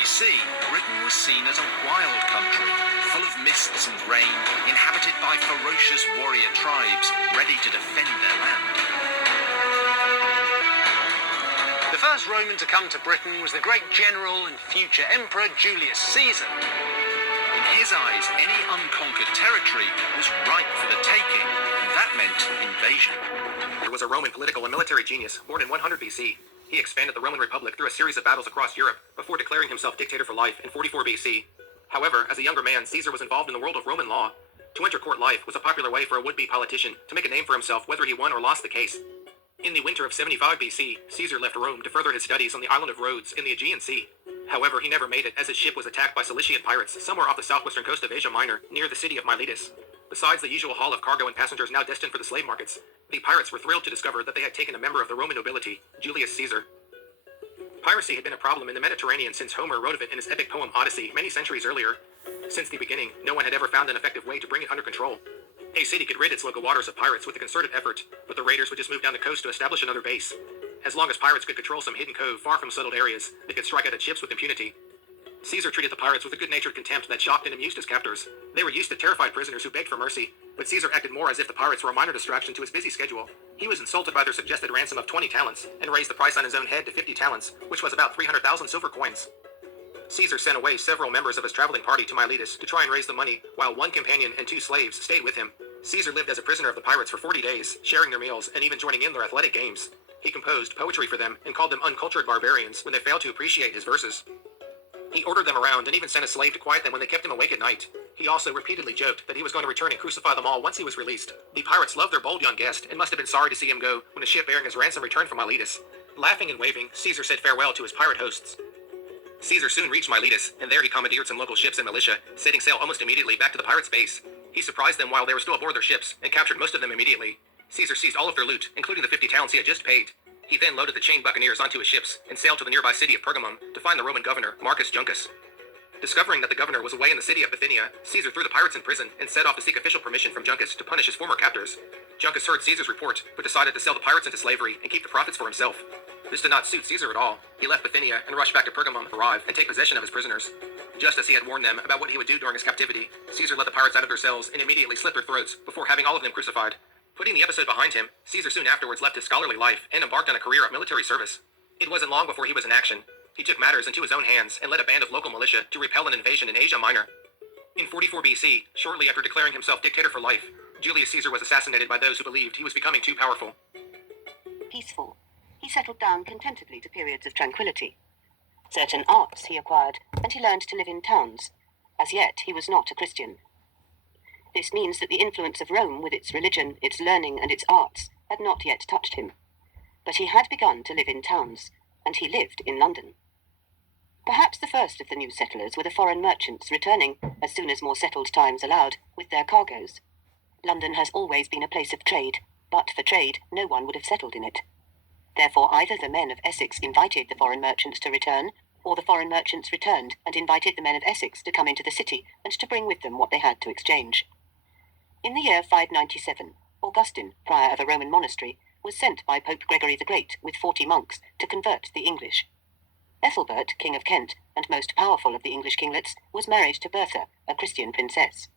BC, Britain was seen as a wild country, full of mists and rain, inhabited by ferocious warrior tribes, ready to defend their land. The first Roman to come to Britain was the great general and future emperor Julius Caesar. In his eyes, any unconquered territory was ripe for the taking, and that meant invasion. There was a Roman political and military genius born in 100 BC. He expanded the Roman Republic through a series of battles across Europe before declaring himself dictator for life in 44 BC. However, as a younger man, Caesar was involved in the world of Roman law. To enter court life was a popular way for a would-be politician to make a name for himself whether he won or lost the case. In the winter of 75 BC, Caesar left Rome to further his studies on the island of Rhodes in the Aegean Sea. However, he never made it as his ship was attacked by Cilician pirates somewhere off the southwestern coast of Asia Minor near the city of Miletus. Besides the usual haul of cargo and passengers now destined for the slave markets, the pirates were thrilled to discover that they had taken a member of the Roman nobility, Julius Caesar. Piracy had been a problem in the Mediterranean since Homer wrote of it in his epic poem Odyssey many centuries earlier. Since the beginning, no one had ever found an effective way to bring it under control. A city could rid its local waters of pirates with a concerted effort, but the raiders would just move down the coast to establish another base. As long as pirates could control some hidden cove far from settled areas, they could strike out at ships with impunity. Caesar treated the pirates with a good-natured contempt that shocked and amused his captors. They were used to terrified prisoners who begged for mercy, but Caesar acted more as if the pirates were a minor distraction to his busy schedule. He was insulted by their suggested ransom of 20 talents, and raised the price on his own head to 50 talents, which was about 300,000 silver coins. Caesar sent away several members of his traveling party to Miletus to try and raise the money, while one companion and 2 slaves stayed with him. Caesar lived as a prisoner of the pirates for 40 days, sharing their meals and even joining in their athletic games. He composed poetry for them and called them uncultured barbarians when they failed to appreciate his verses. He ordered them around and even sent a slave to quiet them when they kept him awake at night. He also repeatedly joked that he was going to return and crucify them all once he was released. The pirates loved their bold young guest and must have been sorry to see him go when a ship bearing his ransom returned from Miletus. Laughing and waving, Caesar said farewell to his pirate hosts. Caesar soon reached Miletus, and there he commandeered some local ships and militia, setting sail almost immediately back to the pirates' base. He surprised them while they were still aboard their ships, and captured most of them immediately. Caesar seized all of their loot, including the 50 talents he had just paid. He then loaded the chained buccaneers onto his ships, and sailed to the nearby city of Pergamum to find the Roman governor, Marcus Juncus. Discovering that the governor was away in the city of Bithynia, Caesar threw the pirates in prison and set off to seek official permission from Juncus to punish his former captors. Juncus heard Caesar's report, but decided to sell the pirates into slavery and keep the profits for himself. This did not suit Caesar at all. He left Bithynia and rushed back to Pergamum to arrive and take possession of his prisoners. Just as he had warned them about what he would do during his captivity, Caesar let the pirates out of their cells and immediately slit their throats before having all of them crucified. Putting the episode behind him, Caesar soon afterwards left his scholarly life and embarked on a career of military service. It wasn't long before he was in action. He took matters into his own hands and led a band of local militia to repel an invasion in Asia Minor. In 44 BC, shortly after declaring himself dictator for life, Julius Caesar was assassinated by those who believed he was becoming too powerful. Peaceful, he settled down contentedly to periods of tranquility. Certain arts he acquired, and he learned to live in towns. As yet, he was not a Christian. This means that the influence of Rome with its religion, its learning, and its arts had not yet touched him. But he had begun to live in towns, and he lived in London. Perhaps the first of the new settlers were the foreign merchants returning, as soon as more settled times allowed, with their cargoes. London has always been a place of trade, but for trade no one would have settled in it. Therefore either the men of Essex invited the foreign merchants to return, or the foreign merchants returned and invited the men of Essex to come into the city and to bring with them what they had to exchange. In the year 597, Augustine, prior of a Roman monastery, was sent by Pope Gregory the Great with 40 monks to convert the English. Ethelbert, King of Kent, and most powerful of the English kinglets, was married to Bertha, a Christian princess.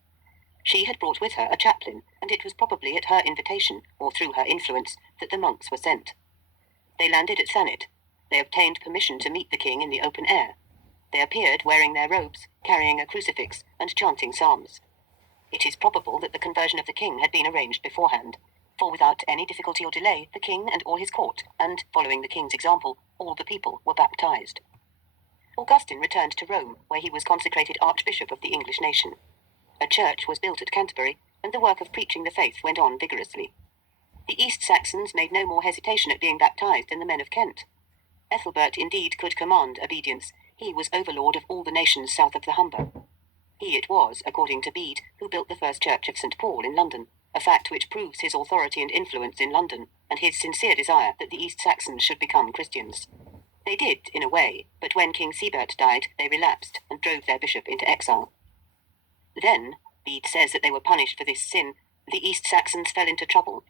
She had brought with her a chaplain, and it was probably at her invitation, or through her influence, that the monks were sent. They landed at Thanet. They obtained permission to meet the king in the open air. They appeared wearing their robes, carrying a crucifix, and chanting psalms. It is probable that the conversion of the king had been arranged beforehand, for without any difficulty or delay, the king and all his court, and, following the king's example, all the people were baptized. Augustine returned to Rome, where he was consecrated Archbishop of the English nation. A church was built at Canterbury, and the work of preaching the faith went on vigorously. The East Saxons made no more hesitation at being baptized than the men of Kent. Ethelbert indeed could command obedience. He was overlord of all the nations south of the Humber. He it was, according to Bede, who built the first church of St. Paul in London, a fact which proves his authority and influence in London, and his sincere desire that the East Saxons should become Christians. They did, in a way, but when King Sebert died, they relapsed and drove their bishop into exile. Then, Bede says that they were punished for this sin, the East Saxons fell into trouble.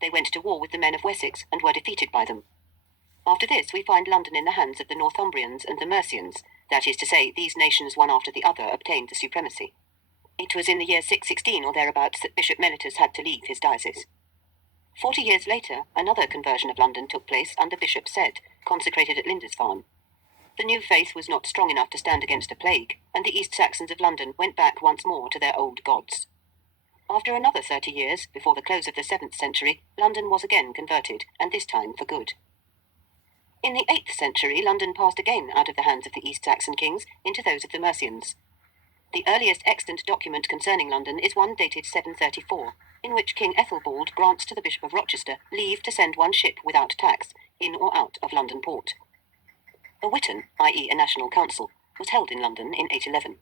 They went to war with the men of Wessex and were defeated by them. After this we find London in the hands of the Northumbrians and the Mercians, That is to say, these nations one after the other obtained the supremacy. It was in the year 616 or thereabouts that Bishop Mellitus had to leave his diocese. 40 years later, another conversion of London took place under Bishop Cedd, consecrated at Lindisfarne. The new faith was not strong enough to stand against a plague, and the East Saxons of London went back once more to their old gods. After another 30 years, before the close of the 7th century, London was again converted, and this time for good. In the 8th century, London passed again out of the hands of the East Saxon kings into those of the Mercians. The earliest extant document concerning London is one dated 734, in which King Ethelbald grants to the Bishop of Rochester leave to send one ship without tax, in or out of London port. A Witan, i.e. a national council, was held in London in 811.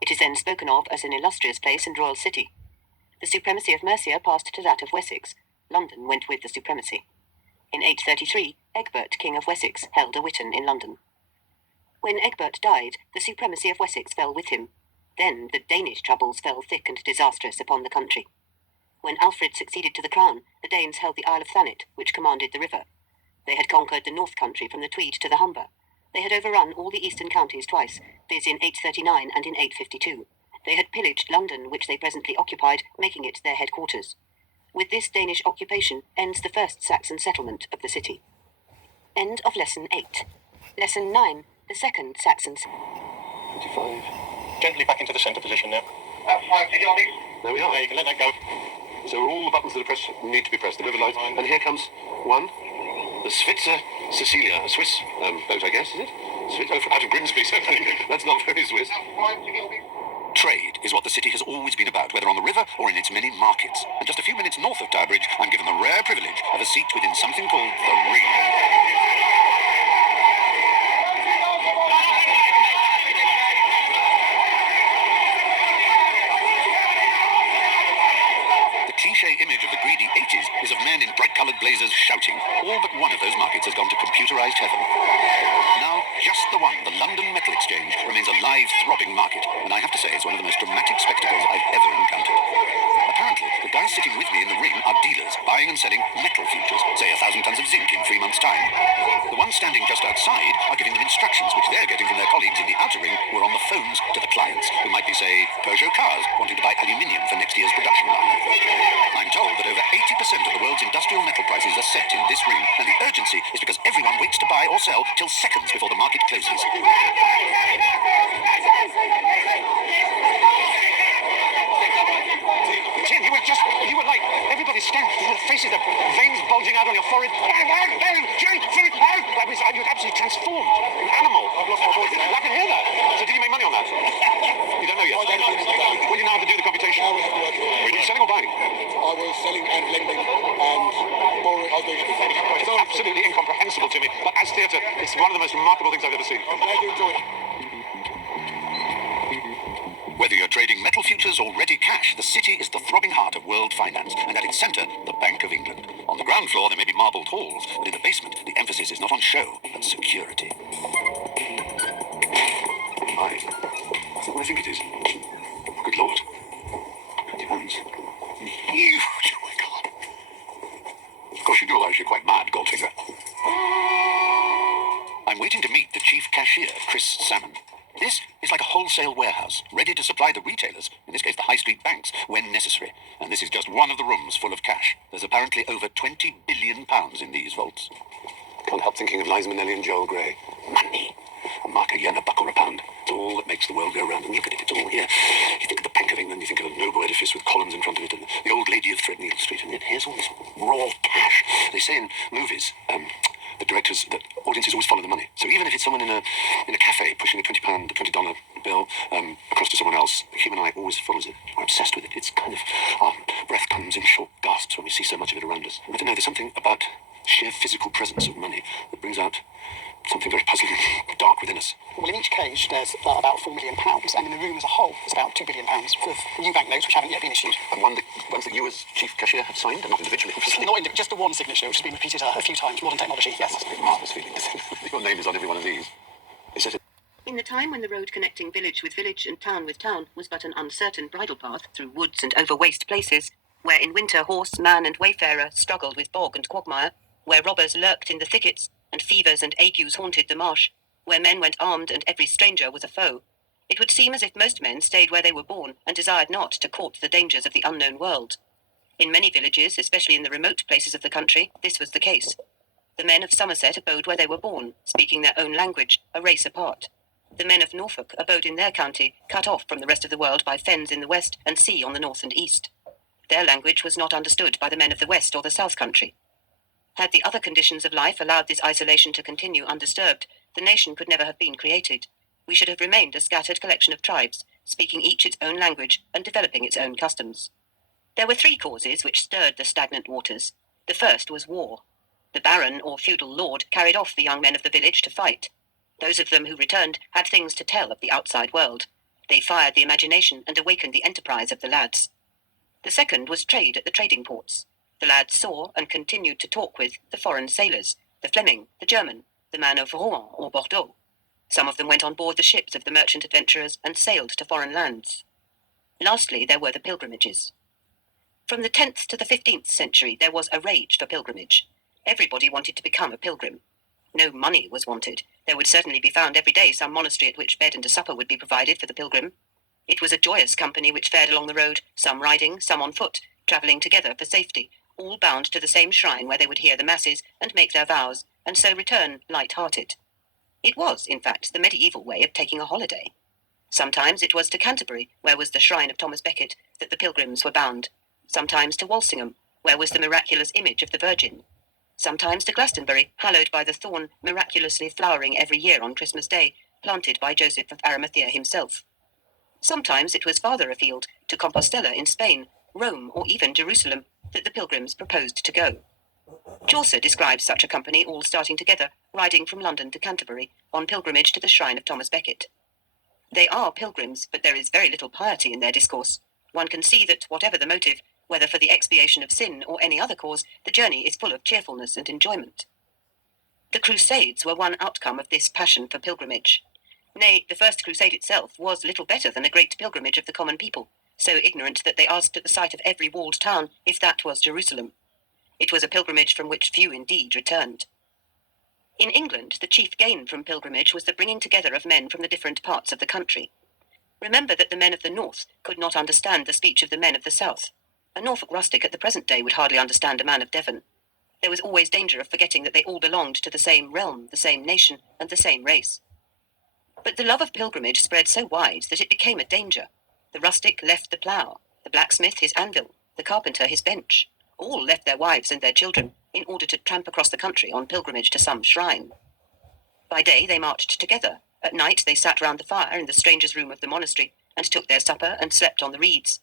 It is then spoken of as an illustrious place and royal city. The supremacy of Mercia passed to that of Wessex. London went with the supremacy. In 833, Egbert, King of Wessex, held a Witan in London. When Egbert died, the supremacy of Wessex fell with him. Then the Danish troubles fell thick and disastrous upon the country. When Alfred succeeded to the crown, the Danes held the Isle of Thanet, which commanded the river. They had conquered the north country from the Tweed to the Humber. They had overrun all the eastern counties twice, viz. in 839 and in 852. They had pillaged London, which they presently occupied, making it their headquarters. With this Danish occupation ends the first Saxon settlement of the city. End of Lesson 8. Lesson 9. The Second Saxons. 25. Gently back into the centre position now. There we are. There, you can let that go. So all the buttons that are pressed need to be pressed. The river light. And here comes one. The Svitzer Cecilia, a Swiss boat, I guess, is it? Out of Grimsby, so that's not very Swiss. Trade is what the city has always been about, whether on the river or in its many markets. And just a few minutes north of Tower Bridge, I'm given the rare privilege of a seat within something called the Ring. The cliché image of the greedy 80s is of men in bright-coloured blazers shouting. All but one of those markets has gone to computerised heaven. Now, just the one, the London Metal Exchange, remains a live, throbbing market, and I have to say it's one of the most dramatic spectacles I've ever encountered. Apparently, the guys sitting with me in the ring are dealers, buying and selling metal futures, say 1,000 tons of zinc in 3 months' time. The ones standing just outside are giving them instructions, which they're getting from their colleagues in the outer ring who are on the phones to the clients, who might be, say, Peugeot cars wanting to buy aluminium for next year's production line. I'm told that over 80% of the world's industrial metal prices are set in this ring, and the urgency is because everyone waits to buy or sell till seconds before the market closes. Tim, you were like, everybody's staring, your faces, the veins bulging out on your forehead. That means you're absolutely transformed. An animal. I've lost my voice. I can hear that. So did you make money on that? You don't know yet? Well, you now have to do the computation. Were you selling or buying? I was selling and lending and borrowing. I was doing everything. It's absolutely incomprehensible to me, but as theatre, it's one of the most remarkable things I've ever seen. I'm glad you enjoy it. Whether you're trading metal futures or ready cash, the city is the throbbing heart of world finance, and at its centre, the Bank of England. On the ground floor, there may be marbled halls, but in the basement, the emphasis is not on show, but security. Aye. Is that what I think it is? Good Lord. 20 pounds. Huge! Oh my God. Of course you do realise you're quite mad, Goldfinger. I'm waiting to meet the chief cashier, Chris Salmon. This is like a wholesale warehouse, ready to supply the retailers, in this case the high street banks, when necessary. And this is just one of the rooms full of cash. There's apparently over £20 billion in these vaults. Can't help thinking of Liza Minnelli and Joel Grey. Money! A mark, a yen, a buck or a pound. It's all that makes the world go round. And look at it, it's all here. You think of the Bank of England, you think of a noble edifice with columns in front of it, and the old lady of Threadneedle Street, and yet here's all this raw cash. They say in movies, the directors, that audiences always follow the money. So even if it's someone in a cafe pushing a $20 bill across to someone else, the human eye always follows it. We're obsessed with it. It's kind of, our breath comes in short gasps when we see so much of it around us. I don't know, there's something about sheer physical presence of money that brings out something very puzzling, dark within us. Well, in each cage, there's about £4 million, and in the room as a whole, there's about £2 billion of new banknotes which haven't yet been issued. And ones that you as chief cashier have signed, and not individually. Just the one signature, which has been repeated a few times. Modern technology, yes. That's a marvellous feeling. Your name is on every one of these. Is it? In the time when the road connecting village with village and town with town was but an uncertain bridle path through woods and over waste places, where in winter horse, man and wayfarer struggled with bog and quagmire, where robbers lurked in the thickets, and fevers and agues haunted the marsh, where men went armed and every stranger was a foe, it would seem as if most men stayed where they were born and desired not to court the dangers of the unknown world. In many villages, especially in the remote places of the country, this was the case. The men of Somerset abode where they were born, speaking their own language, a race apart. The men of Norfolk abode in their county, cut off from the rest of the world by fens in the west and sea on the north and east. Their language was not understood by the men of the west or the south country. Had the other conditions of life allowed this isolation to continue undisturbed, the nation could never have been created. We should have remained a scattered collection of tribes, speaking each its own language and developing its own customs. There were three causes which stirred the stagnant waters. The first was war. The baron or feudal lord carried off the young men of the village to fight. Those of them who returned had things to tell of the outside world. They fired the imagination and awakened the enterprise of the lads. The second was trade at the trading ports. The lads saw and continued to talk with the foreign sailors, the Fleming, the German, the man of Rouen or Bordeaux. Some of them went on board the ships of the merchant adventurers and sailed to foreign lands. Lastly, there were the pilgrimages. From the 10th to the 15th century, there was a rage for pilgrimage. Everybody wanted to become a pilgrim. No money was wanted. There would certainly be found every day some monastery at which bed and a supper would be provided for the pilgrim. It was a joyous company which fared along the road, some riding, some on foot, travelling together for safety, all bound to the same shrine where they would hear the masses and make their vows, and so return light-hearted. It was, in fact, the medieval way of taking a holiday. Sometimes it was to Canterbury, where was the shrine of Thomas Becket, that the pilgrims were bound. Sometimes to Walsingham, where was the miraculous image of the Virgin. Sometimes to Glastonbury, hallowed by the thorn miraculously flowering every year on Christmas Day, planted by Joseph of Arimathea himself. Sometimes it was farther afield, to Compostela in Spain, Rome, or even Jerusalem, that the pilgrims proposed to go. Chaucer describes such a company all starting together, riding from London to Canterbury, on pilgrimage to the shrine of Thomas Becket. They are pilgrims, but there is very little piety in their discourse. One can see that, whatever the motive, whether for the expiation of sin or any other cause, the journey is full of cheerfulness and enjoyment. The Crusades were one outcome of this passion for pilgrimage. Nay, the first crusade itself was little better than a great pilgrimage of the common people, so ignorant that they asked at the sight of every walled town if that was Jerusalem. It was a pilgrimage from which few indeed returned. In England, the chief gain from pilgrimage was the bringing together of men from the different parts of the country. Remember that the men of the north could not understand the speech of the men of the south. A Norfolk rustic at the present day would hardly understand a man of Devon. There was always danger of forgetting that they all belonged to the same realm, the same nation, and the same race. But the love of pilgrimage spread so wide that it became a danger. The rustic left the plough, the blacksmith his anvil, the carpenter his bench. All left their wives and their children in order to tramp across the country on pilgrimage to some shrine. By day they marched together. At night they sat round the fire in the strangers' room of the monastery and took their supper and slept on the reeds.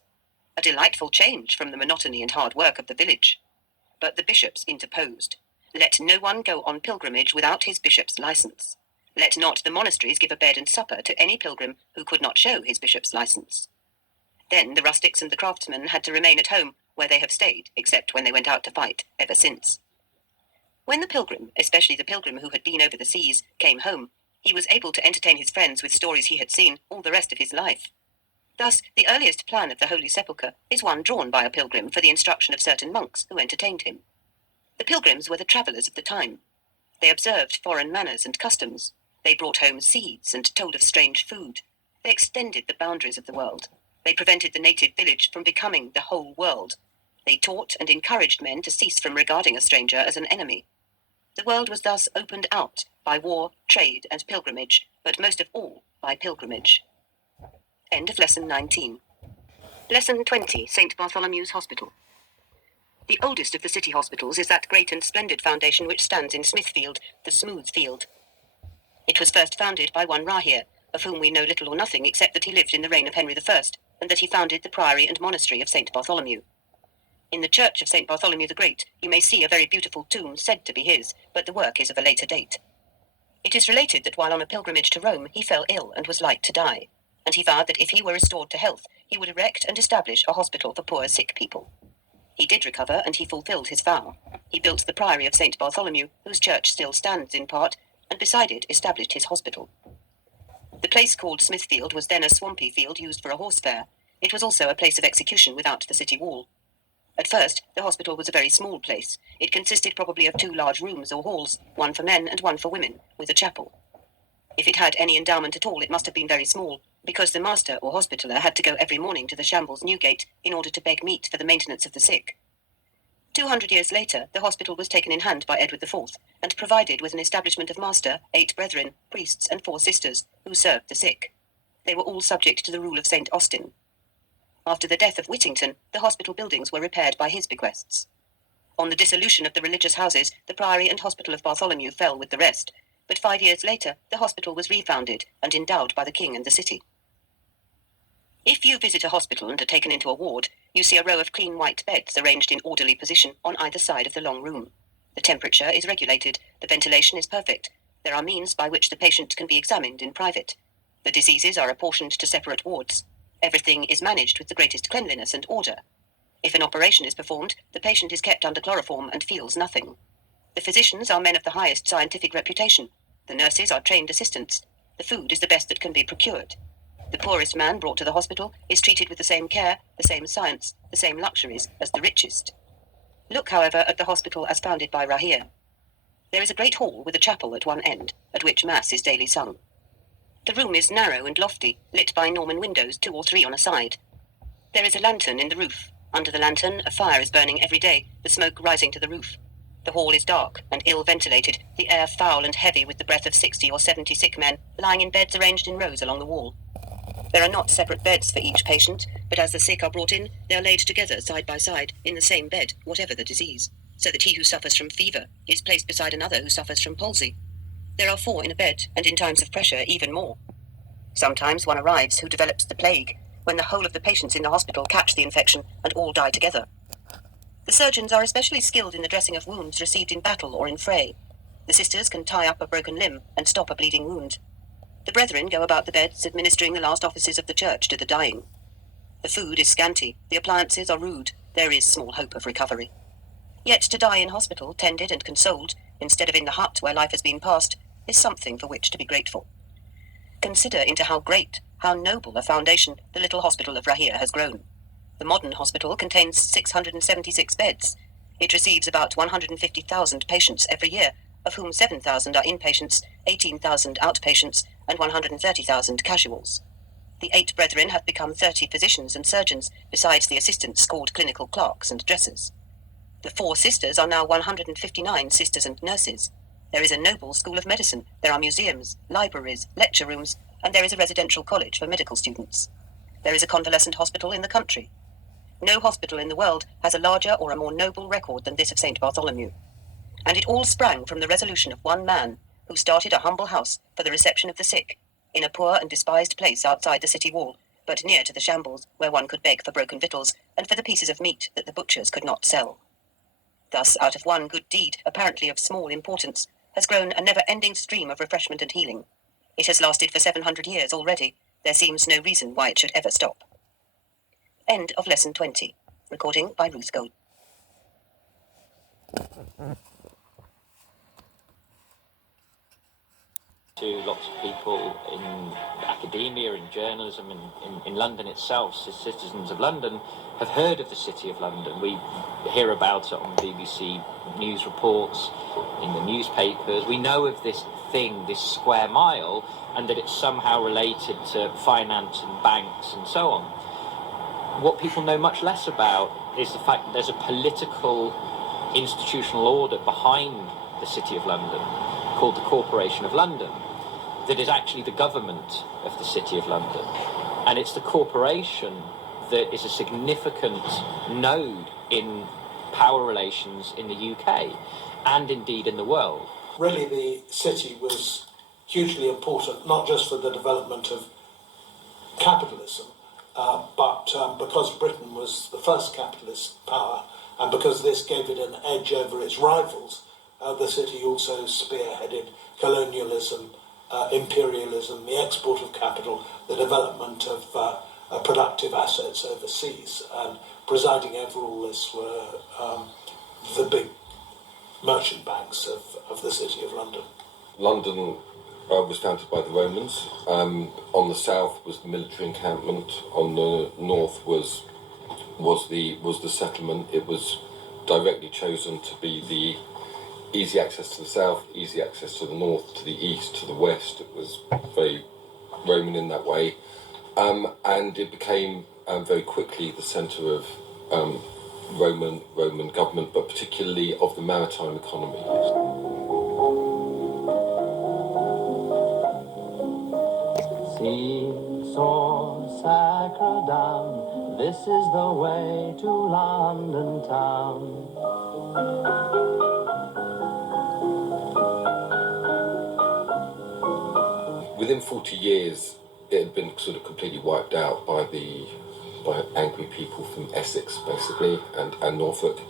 A delightful change from the monotony and hard work of the village. But the bishops interposed. Let no one go on pilgrimage without his bishop's license. Let not the monasteries give a bed and supper to any pilgrim who could not show his bishop's license. Then the rustics and the craftsmen had to remain at home, where they have stayed, except when they went out to fight, ever since. When the pilgrim, especially the pilgrim who had been over the seas, came home, he was able to entertain his friends with stories he had seen all the rest of his life. Thus, the earliest plan of the Holy Sepulchre is one drawn by a pilgrim for the instruction of certain monks who entertained him. The pilgrims were the travellers of the time. They observed foreign manners and customs. They brought home seeds and told of strange food. They extended the boundaries of the world. They prevented the native village from becoming the whole world. They taught and encouraged men to cease from regarding a stranger as an enemy. The world was thus opened out by war, trade, and pilgrimage, but most of all by pilgrimage. End of Lesson 19. Lesson 20, St. Bartholomew's Hospital. The oldest of the city hospitals is that great and splendid foundation which stands in Smithfield, the Smooth Field. It was first founded by one Rahir, of whom we know little or nothing except that he lived in the reign of Henry I, and that he founded the priory and monastery of St. Bartholomew. In the church of St. Bartholomew the Great, you may see a very beautiful tomb said to be his, but the work is of a later date. It is related that while on a pilgrimage to Rome, he fell ill and was like to die, and he vowed that if he were restored to health, he would erect and establish a hospital for poor sick people. He did recover, and he fulfilled his vow. He built the priory of St. Bartholomew, whose church still stands in part, and beside it established his hospital. The place called Smithfield was then a swampy field used for a horse fair. It was also a place of execution without the city wall. At first, the hospital was a very small place. It consisted probably of 2 large rooms or halls, one for men and one for women, with a chapel. If it had any endowment at all, it must have been very small, because the master or hospitaller had to go every morning to the Shambles Newgate in order to beg meat for the maintenance of the sick. 200 years later, the hospital was taken in hand by Edward IV, and provided with an establishment of master, 8 brethren, priests, and 4 sisters, who served the sick. They were all subject to the rule of St. Austin. After the death of Whittington, the hospital buildings were repaired by his bequests. On the dissolution of the religious houses, the Priory and Hospital of Bartholomew fell with the rest, but 5 years later, the hospital was refounded and endowed by the king and the city. If you visit a hospital and are taken into a ward, you see a row of clean white beds arranged in orderly position on either side of the long room. The temperature is regulated, the ventilation is perfect, there are means by which the patient can be examined in private. The diseases are apportioned to separate wards. Everything is managed with the greatest cleanliness and order. If an operation is performed, the patient is kept under chloroform and feels nothing. The physicians are men of the highest scientific reputation. The nurses are trained assistants. The food is the best that can be procured. The poorest man brought to the hospital is treated with the same care, the same science, the same luxuries as the richest. Look, however, at the hospital as founded by Rahere. There is a great hall with a chapel at one end, at which mass is daily sung. The room is narrow and lofty, lit by Norman windows, 2 or 3 on a side. There is a lantern in the roof. Under the lantern, a fire is burning every day, the smoke rising to the roof. The hall is dark and ill ventilated, the air foul and heavy with the breath of 60 or 70 sick men lying in beds arranged in rows along the wall. There are not separate beds for each patient, but as the sick are brought in, they are laid together side by side in the same bed, whatever the disease, so that he who suffers from fever is placed beside another who suffers from palsy. There are 4 in a bed, and in times of pressure even more. Sometimes one arrives who develops the plague, when the whole of the patients in the hospital catch the infection and all die together. The surgeons are especially skilled in the dressing of wounds received in battle or in fray. The sisters can tie up a broken limb and stop a bleeding wound. The brethren go about the beds administering the last offices of the church to the dying. The food is scanty, the appliances are rude, there is small hope of recovery. Yet to die in hospital, tended and consoled, instead of in the hut where life has been passed, is something for which to be grateful. Consider into how great, how noble a foundation the little hospital of Rahere has grown. The modern hospital contains 676 beds. It receives about 150,000 patients every year, of whom 7,000 are inpatients, 18,000 outpatients, and 130,000 casuals. The 8 brethren have become 30 physicians and surgeons, besides the assistants called clinical clerks and dressers. The 4 sisters are now 159 sisters and nurses. There is a noble school of medicine, there are museums, libraries, lecture rooms, and there is a residential college for medical students. There is a convalescent hospital in the country. No hospital in the world has a larger or a more noble record than this of St. Bartholomew. And it all sprang from the resolution of one man, who started a humble house for the reception of the sick, in a poor and despised place outside the city wall, but near to the Shambles, where one could beg for broken victuals, and for the pieces of meat that the butchers could not sell. Thus, out of one good deed, apparently of small importance, has grown a never-ending stream of refreshment and healing. It has lasted for 700 years already. There seems no reason why it should ever stop. End of Lesson 20. Recording by Ruth Gold. To lots of people in academia, in journalism, in London itself, citizens of London have heard of the City of London. We hear about it on BBC news reports, in the newspapers. We know of this thing, this square mile, and that it's somehow related to finance and banks and so on. What people know much less about is the fact that there's a political institutional order behind the City of London called the Corporation of London, that is actually the government of the City of London. And it's the corporation that is a significant node in power relations in the UK and indeed in the world. Really, the city was hugely important, not just for the development of capitalism, but because Britain was the first capitalist power, and because this gave it an edge over its rivals, the city also spearheaded colonialism, imperialism, the export of capital, the development of productive assets overseas, and presiding over all this were the big merchant banks of the City of London. London was founded by the Romans. On the south was the military encampment. On the north was the settlement. It was directly chosen to be easy access to the south, easy access to the north, to the east, to the west. It was very Roman in that way. And it became very quickly the centre of Roman government, but particularly of the maritime economy. Seesaw, Sacre Dame, this is the way to London town. Within 40 years, it had been sort of completely wiped out by angry people from Essex, basically, and Norfolk,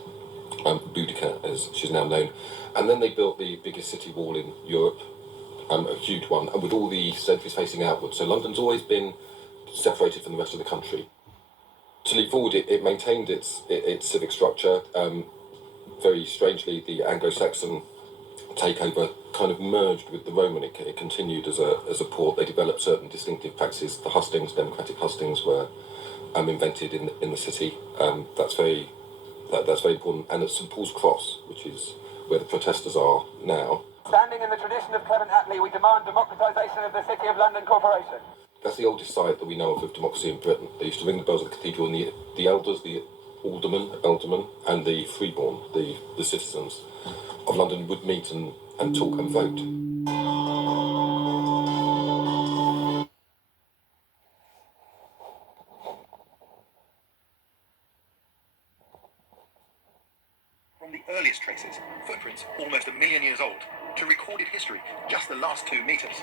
Boudica, as she's now known. And then they built the biggest city wall in Europe, a huge one, and with all the sentries facing outwards. So London's always been separated from the rest of the country. To leap forward, it maintained its civic structure. Very strangely, the Anglo-Saxon takeover kind of merged with the Roman. It continued as a port. They developed certain distinctive practices. The hustings, democratic hustings, were invented in the city. That's very important. And at St Paul's Cross, which is where the protesters are now. Standing in the tradition of Clement Attlee, we demand democratisation of the City of London Corporation. That's the oldest site that we know of democracy in Britain. They used to ring the bells of the cathedral, and the elders, the aldermen, and the freeborn, the citizens of London would meet and talk and vote. From the earliest traces, footprints almost 1 million years old, to recorded history, just the last 2 metres.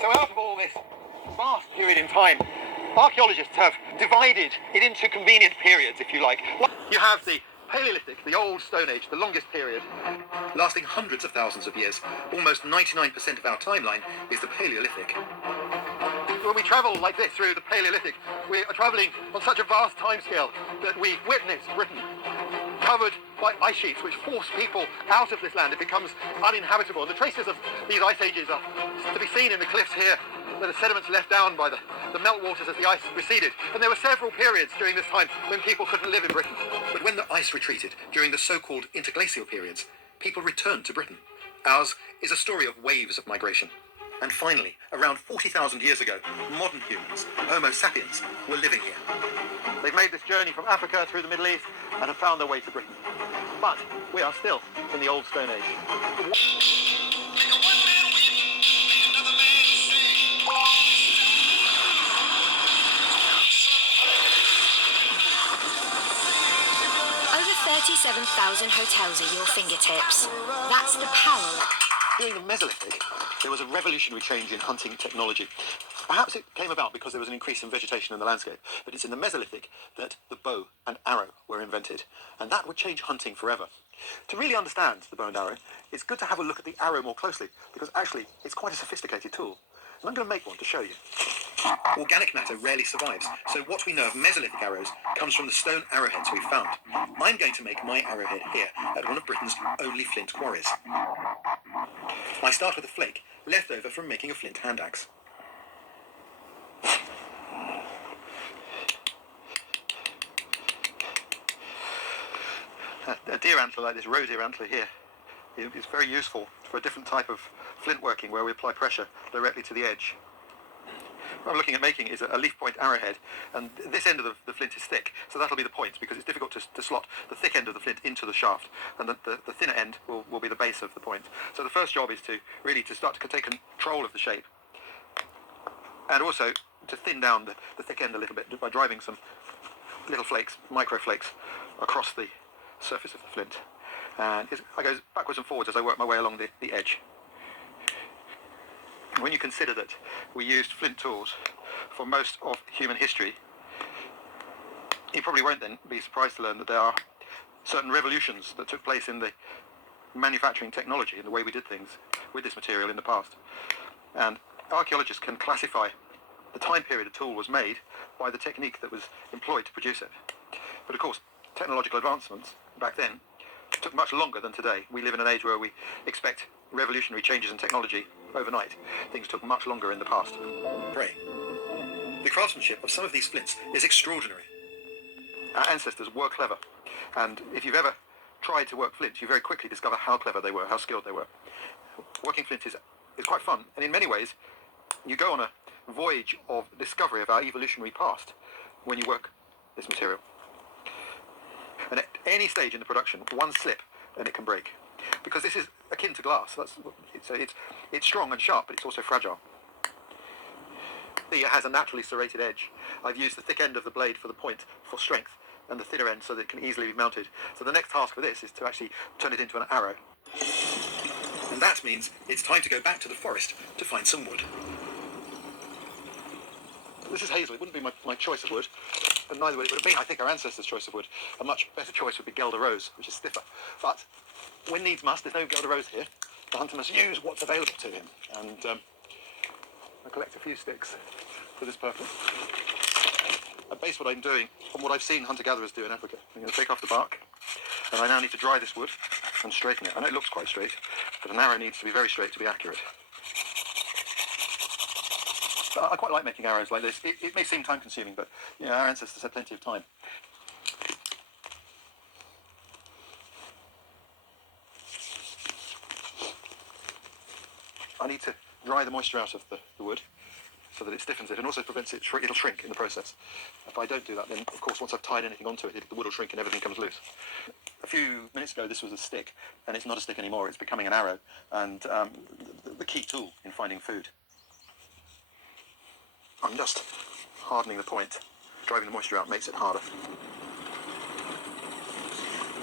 So out of all this vast period in time, archaeologists have divided it into convenient periods, if you like. You have the Paleolithic, the Old Stone Age, the longest period, Lasting hundreds of thousands of years, almost 99% of our timeline is the Paleolithic. When we travel like this through the Paleolithic, we are travelling on such a vast timescale that we witness Britain covered by ice sheets which force people out of this land. It becomes uninhabitable. And the traces of these ice ages are to be seen in the cliffs here, where the sediments left down by the meltwaters as the ice receded. And there were several periods during this time when people couldn't live in Britain. But when the ice retreated during the so-called interglacial periods, people returned to Britain. Ours is a story of waves of migration. And finally, around 40,000 years ago, modern humans, Homo sapiens, were living here. They've made this journey from Africa through the Middle East and have found their way to Britain. But we are still in the Old Stone Age. Over 37,000 hotels at your fingertips. That's the power. During the Mesolithic, there was a revolutionary change in hunting technology. Perhaps it came about because there was an increase in vegetation in the landscape, but it's in the Mesolithic that the bow and arrow were invented, and that would change hunting forever. To really understand the bow and arrow, it's good to have a look at the arrow more closely, because actually it's quite a sophisticated tool. And I'm going to make one to show you. Organic matter rarely survives, so what we know of Mesolithic arrows comes from the stone arrowheads we've found. I'm going to make my arrowhead here at one of Britain's only flint quarries. I start with a flake, left over from making a flint hand axe. A deer antler like this roe deer antler here is very useful for a different type of flint working where we apply pressure directly to the edge. What I'm looking at making is a leaf point arrowhead, and this end of the flint is thick, so that'll be the point because it's difficult to slot the thick end of the flint into the shaft, and the thinner end will be the base of the point. So the first job is to start to take control of the shape, and also to thin down the thick end a little bit by driving some little flakes, micro flakes, across the surface of the flint. And I go backwards and forwards as I work my way along the edge. When you consider that we used flint tools for most of human history, you probably won't then be surprised to learn that there are certain revolutions that took place in the manufacturing technology and the way we did things with this material in the past. And archaeologists can classify the time period a tool was made by the technique that was employed to produce it. But of course, technological advancements back then took much longer than today. We live in an age where we expect revolutionary changes in technology overnight. Things took much longer in the past. Pray. The craftsmanship of some of these flints is extraordinary. Our ancestors were clever, and if you've ever try to work flint, you very quickly discover how clever they were, how skilled they were. Working flint is quite fun, and in many ways, you go on a voyage of discovery of our evolutionary past when you work this material. And at any stage in the production, one slip and it can break. Because this is akin to glass. It's strong and sharp, but it's also fragile. It has a naturally serrated edge. I've used the thick end of the blade for the point for strength, and the thinner end so that it can easily be mounted. So the next task for this is to actually turn it into an arrow. And that means it's time to go back to the forest to find some wood. This is hazel. It wouldn't be my choice of wood, and neither would it have been, I think, our ancestors' choice of wood. A much better choice would be Guelder Rose, which is stiffer. But when needs must, there's no Guelder Rose here. The hunter must use what's available to him. And I collect a few sticks for this purpose. I base what I'm doing on what I've seen hunter-gatherers do in Africa. I'm going to take off the bark, and I now need to dry this wood and straighten it. I know it looks quite straight, but an arrow needs to be very straight to be accurate. I quite like making arrows like this. It may seem time-consuming, but you know, our ancestors had plenty of time. I need to dry the moisture out of the wood so that it stiffens it and also prevents it, it'll shrink in the process. If I don't do that, then of course once I've tied anything onto it, the wood will shrink and everything comes loose. A few minutes ago this was a stick, and it's not a stick anymore, it's becoming an arrow, and the key tool in finding food. I'm just hardening the point. Driving the moisture out makes it harder.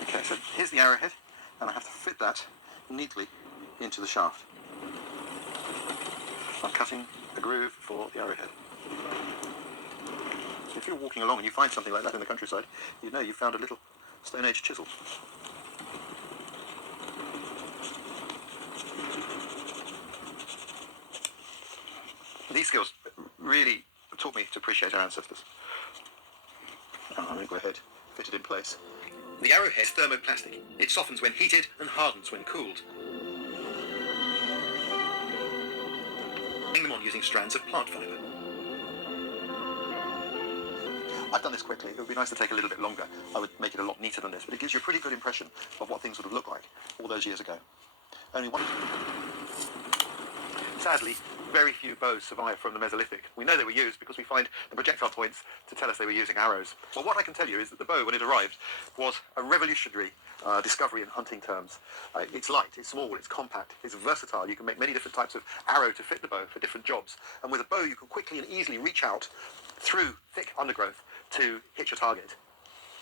Okay, so here's the arrowhead, and I have to fit that neatly into the shaft. I'm cutting a groove for the arrowhead. If you're walking along and you find something like that in the countryside, you know you've found a little Stone Age chisel. These skills really taught me to appreciate our ancestors. I'm going to go ahead, fit it in place. The arrowhead is thermoplastic. It softens when heated and hardens when cooled. Hang them on using strands of plant fibre. I've done this quickly. It would be nice to take a little bit longer. I would make it a lot neater than this, but it gives you a pretty good impression of what things would have looked like all those years ago. Only one. Sadly, very few bows survive from the Mesolithic. We know they were used because we find the projectile points to tell us they were using arrows. Well, what I can tell you is that the bow, when it arrived, was a revolutionary discovery in hunting terms. It's light, it's small, it's compact, it's versatile. You can make many different types of arrow to fit the bow for different jobs. And with a bow, you can quickly and easily reach out through thick undergrowth to hit your target.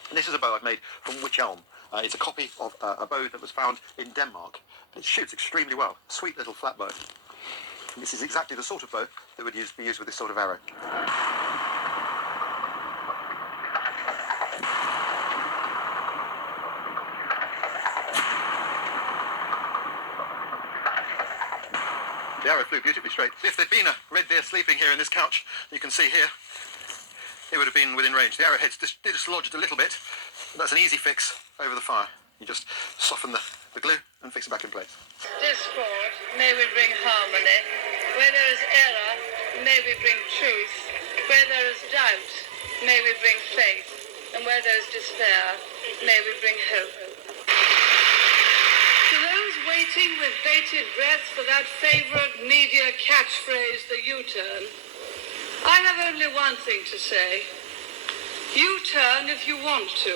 And this is a bow I've made from wych elm. It's a copy of a bow that was found in Denmark. It shoots extremely well. Sweet little flat bow. And this is exactly the sort of bow that would be used with this sort of arrow. The arrow flew beautifully straight. If there'd been a red deer sleeping here in this couch, you can see here, it would have been within range. The arrowhead's dislodged a little bit. That's an easy fix over the fire. You just soften the glue and fix it back in place. Discord, may we bring harmony. Where there is error, may we bring truth. Where there is doubt, may we bring faith. And where there is despair, may we bring hope. To those waiting with bated breath for that favourite media catchphrase, the U-turn, I have only one thing to say. U-turn if you want to.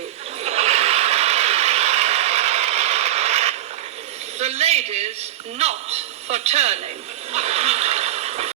The ladies not for turning.